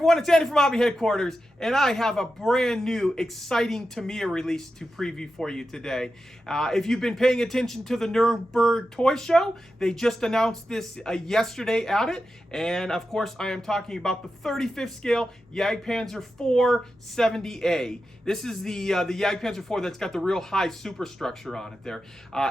everyone, it's Andy from Hobby Headquarters, and I have a brand new, exciting Tamiya release to preview for you today. If you've been paying attention to the Nuremberg toy show, they just announced this yesterday at it, and of course I am talking about the 35th scale Panzer IV 70A. This is the Panzer IV that's got the real high superstructure on it there.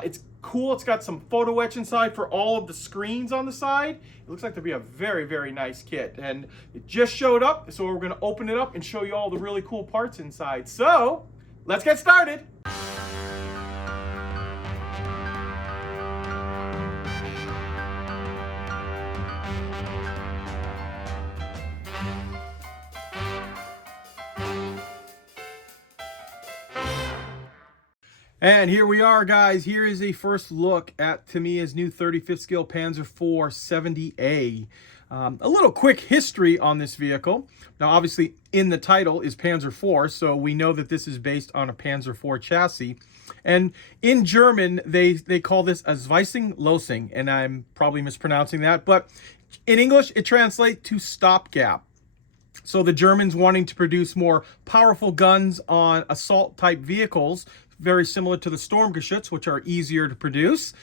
It's cool. It's got some photo etch inside for all of the screens on the side. It looks like to be a very, very nice kit, and it just showed up, so we're going to open it up and show you all the really cool parts inside. So let's get started. And here we are, guys. Here is a first look at Tamiya's new 35th scale Panzer IV 70A. A little quick history on this vehicle. Now, obviously, in the title is Panzer IV, so we know that this is based on a Panzer IV chassis. And in German, they call this a Zwischenlösung, and I'm probably mispronouncing that, but in English, it translates to stopgap. So the Germans wanting to produce more powerful guns on assault-type vehicles, very similar to the Sturmgeschütz, which are easier to produce.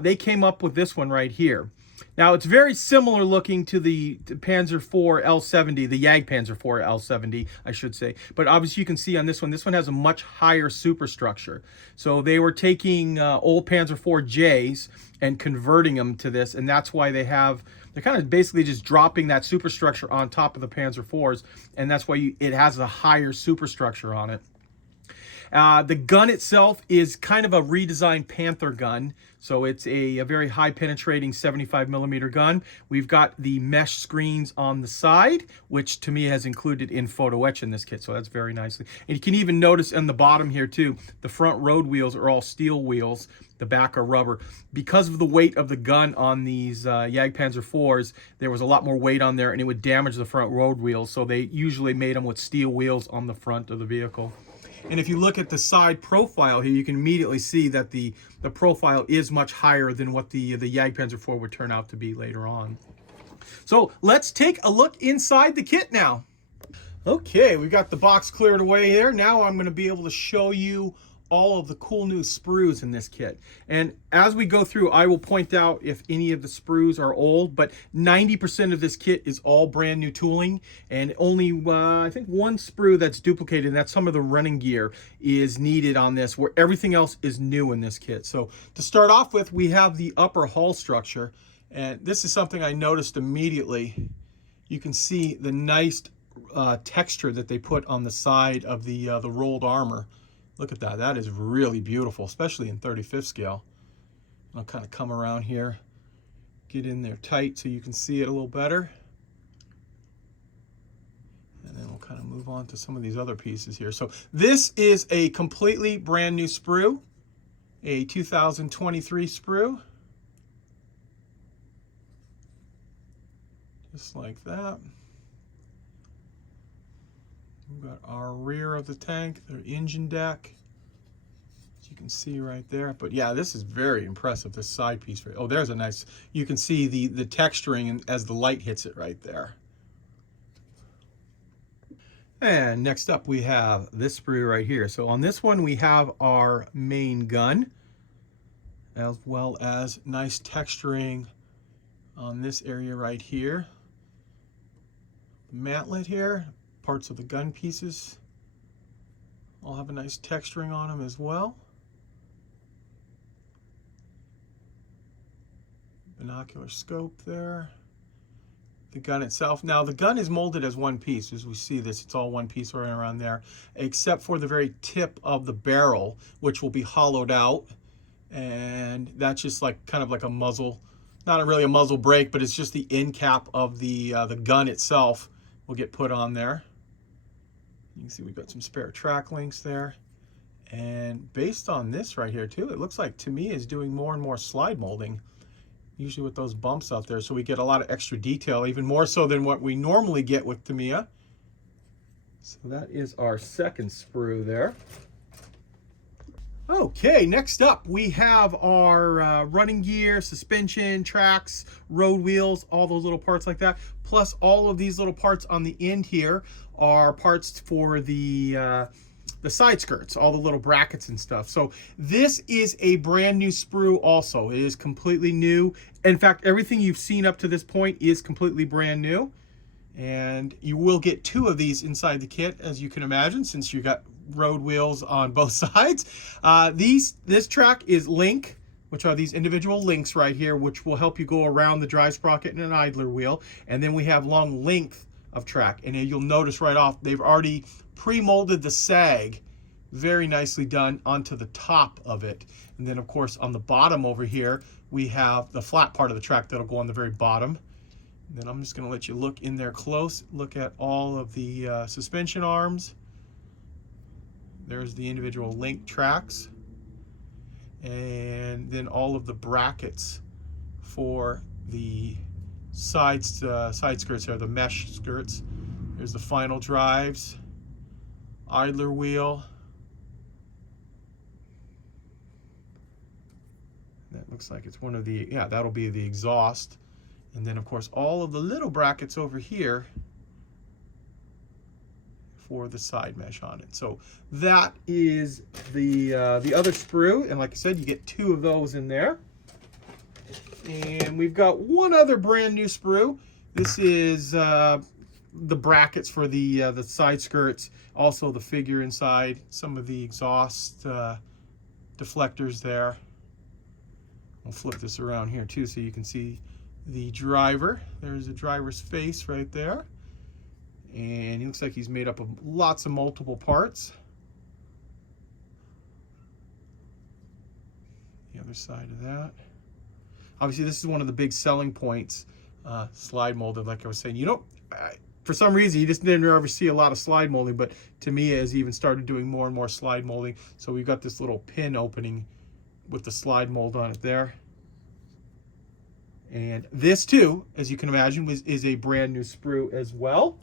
They came up with this one right here. Now, it's very similar looking to the Panzer IV L70, the Panzer IV L70, I should say. But obviously, you can see on this one has a much higher superstructure. So they were taking old Panzer IV Js and converting them to this, and that's why they're kind of basically just dropping that superstructure on top of the Panzer IVs, and that's why it has a higher superstructure on it. The gun itself is kind of a redesigned Panther gun. So it's a very high penetrating 75mm gun. We've got the mesh screens on the side, which Tamiya has included in photo etch in this kit. So that's very nicely. And you can even notice on the bottom here too, the front road wheels are all steel wheels. The back are rubber. Because of the weight of the gun on these Panzer IVs, there was a lot more weight on there and it would damage the front road wheels. So they usually made them with steel wheels on the front of the vehicle. And if you look at the side profile here, you can immediately see that the profile is much higher than what the Panzer IV would turn out to be later on. So let's take a look inside the kit now. Okay, we've got the box cleared away there. Now I'm going to be able to show you all of the cool new sprues in this kit. And as we go through, I will point out if any of the sprues are old, but 90% of this kit is all brand new tooling, and only I think one sprue that's duplicated, and that's some of the running gear, is needed on this, where everything else is new in this kit. So to start off with, we have the upper hull structure, and this is something I noticed immediately. You can see the nice texture that they put on the side of the rolled armor. Look at that. That is really beautiful, especially in 35th scale. I'll kind of come around here, get in there tight so you can see it a little better. And then we'll kind of move on to some of these other pieces here. So this is a completely brand new sprue, a 2023 sprue. Just like that. We've got our rear of the tank, their engine deck, as you can see right there. But yeah, this is very impressive, this side piece. Oh, there's a nice, you can see the texturing as the light hits it right there. And next up we have this sprue right here. So on this one we have our main gun, as well as nice texturing on this area right here. Mantlet here. Parts of the gun pieces all have a nice texturing on them as well. Binocular scope there. The gun itself. Now the gun is molded as one piece. As we see this, it's all one piece right around there, except for the very tip of the barrel, which will be hollowed out. And that's just like kind of like a muzzle, not really a muzzle brake, but it's just the end cap of the gun itself will get put on there. You can see we've got some spare track links there. And based on this right here too, it looks like Tamiya is doing more and more slide molding, usually with those bumps out there. So we get a lot of extra detail, even more so than what we normally get with Tamiya. So that is our second sprue there. Okay, next up we have our running gear, suspension, tracks, road wheels, all those little parts like that. Plus all of these little parts on the end here are parts for the side skirts, all the little brackets and stuff. So this is a brand new sprue also. It is completely new. In fact, everything you've seen up to this point is completely brand new. And you will get 2 of these inside the kit, as you can imagine, since you got road wheels on both sides. This track is link, which are these individual links right here, which will help you go around the drive sprocket and an idler wheel. And then we have long length of track. And you'll notice right off, they've already pre-molded the sag, very nicely done, onto the top of it. And then of course on the bottom over here, we have the flat part of the track that'll go on the very bottom. Then I'm just going to let you look in there close, look at all of the suspension arms. There's the individual link tracks. And then all of the brackets for the side skirts here, the mesh skirts. There's the final drives, idler wheel. That looks like it's one of the, yeah, that'll be the exhaust. And then of course all of the little brackets over here for the side mesh on it. So that is the other sprue, and like I said, you get 2 of those in there. And we've got one other brand new sprue. This is the brackets for the side skirts, also the figure inside, some of the exhaust deflectors there. I'll flip this around here too so you can see the driver. There's the driver's face right there. And he looks like he's made up of lots of multiple parts. The other side of that. Obviously, this is one of the big selling points, slide molded, like I was saying. You don't, for some reason, you just didn't ever see a lot of slide molding, but Tamiya has even started doing more and more slide molding. So we've got this little pin opening with the slide mold on it there. And this too, as you can imagine, is a brand new sprue as well.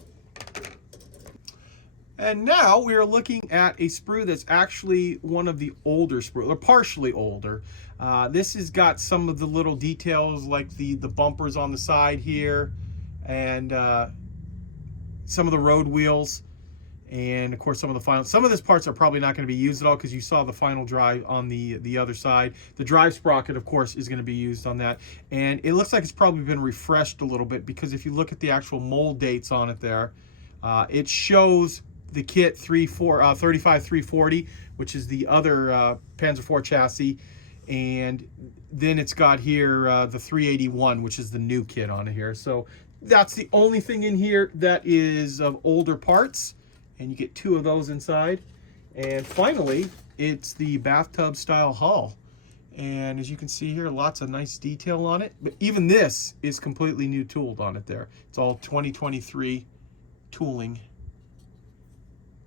And now we are looking at a sprue that's actually one of the older sprues, or partially older. This has got some of the little details like the bumpers on the side here, and some of the road wheels, and of course some of these parts are probably not going to be used at all because you saw the final drive on the other side. The drive sprocket, of course, is going to be used on that, and it looks like it's probably been refreshed a little bit because if you look at the actual mold dates on it there, it shows the kit 35340, which is the other Panzer IV chassis, and then it's got here the 381, which is the new kit on it here. So that's the only thing in here that is of older parts, and you get 2 of those inside. And finally, it's the bathtub style hull, and as you can see here, lots of nice detail on it. But even this is completely new tooled on it there. It's all 2023 tooling,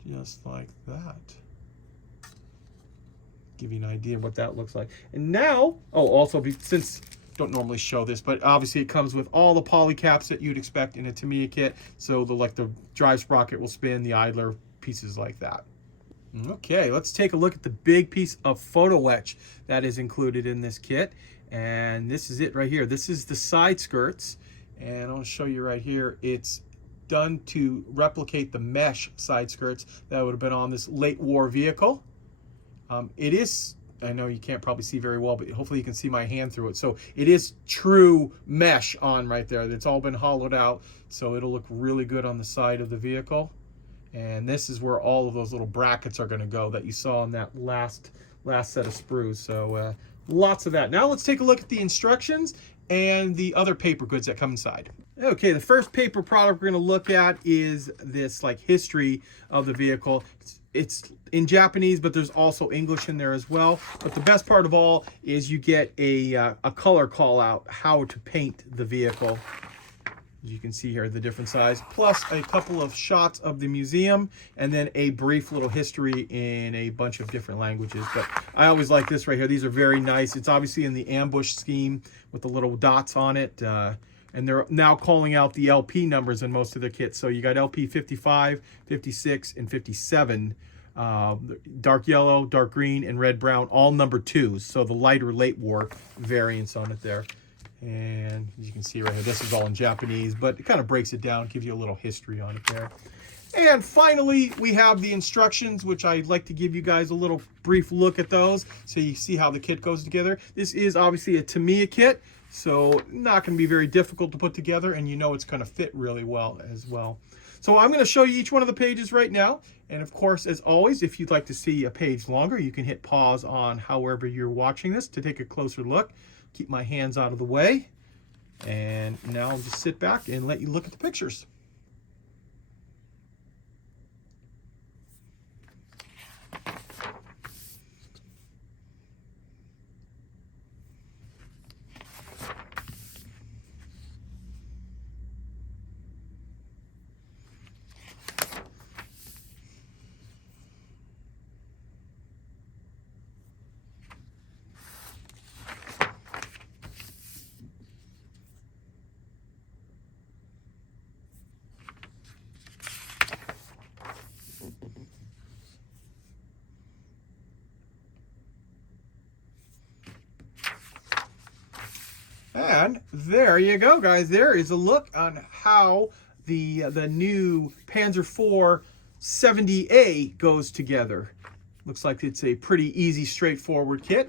just like that. Give you an idea of what that looks like. And now, also, since don't normally show this, but obviously it comes with all the poly caps that you'd expect in a Tamiya kit. So the drive sprocket will spin, the idler, pieces like that. Okay, let's take a look at the big piece of photo etch that is included in this kit. And this is it right here. This is the side skirts. And I'll show you right here. It's done to replicate the mesh side skirts that would have been on this late war vehicle. It is, I know you can't probably see very well, but hopefully you can see my hand through it. So it is true mesh on right there. It's all been hollowed out, so it'll look really good on the side of the vehicle. And this is where all of those little brackets are going to go that you saw in that last set of sprues. So lots of that. Now let's take a look at the instructions and the other paper goods that come inside. Okay, the first paper product we're going to look at is this history of the vehicle. It's in Japanese, but there's also English in there as well. But the best part of all is you get a color call out how to paint the vehicle. As you can see here, the different size, plus a couple of shots of the museum, and then a brief little history in a bunch of different languages. But I always like this right here. These are very nice. It's obviously in the ambush scheme with the little dots on it. And they're now calling out the LP numbers in most of their kits. So you got LP 55, 56, and 57 dark yellow, dark green, and red brown, all number 2s. So the lighter late war variants on it there. And as you can see right here, this is all in Japanese, but it kind of breaks it down, gives you a little history on it there. And finally, we have the instructions, which I'd like to give you guys a little brief look at those so you see how the kit goes together. This is obviously a Tamiya kit, so not going to be very difficult to put together, and you know it's going to fit really well as well. So I'm going to show you each one of the pages right now. And of course, as always, if you'd like to see a page longer, you can hit pause on however you're watching this to take a closer look. Keep my hands out of the way. And now I'll just sit back and let you look at the pictures. And there you go, guys. There is a look on how the new Panzer IV 70A goes together. Looks like it's a pretty easy, straightforward kit.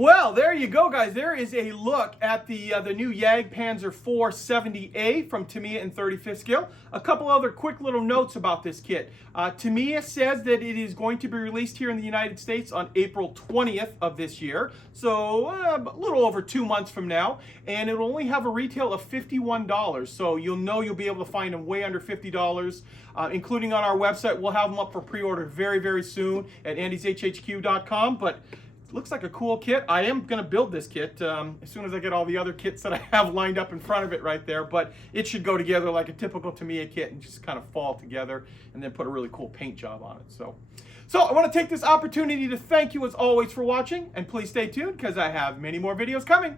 Well, there you go, guys. There is a look at the new Jag Panzer IV 70A from Tamiya in 35th scale. A couple other quick little notes about this kit. Tamiya says that it is going to be released here in the United States on April 20th of this year, so a little over 2 months from now, and it will only have a retail of $51. So you'll be able to find them way under $50, including on our website. We'll have them up for pre-order very, very soon at andyshhq.com, but looks like a cool kit. I am going to build this kit as soon as I get all the other kits that I have lined up in front of it right there, but it should go together like a typical Tamiya kit and just kind of fall together and then put a really cool paint job on it. So I want to take this opportunity to thank you as always for watching, and please stay tuned because I have many more videos coming.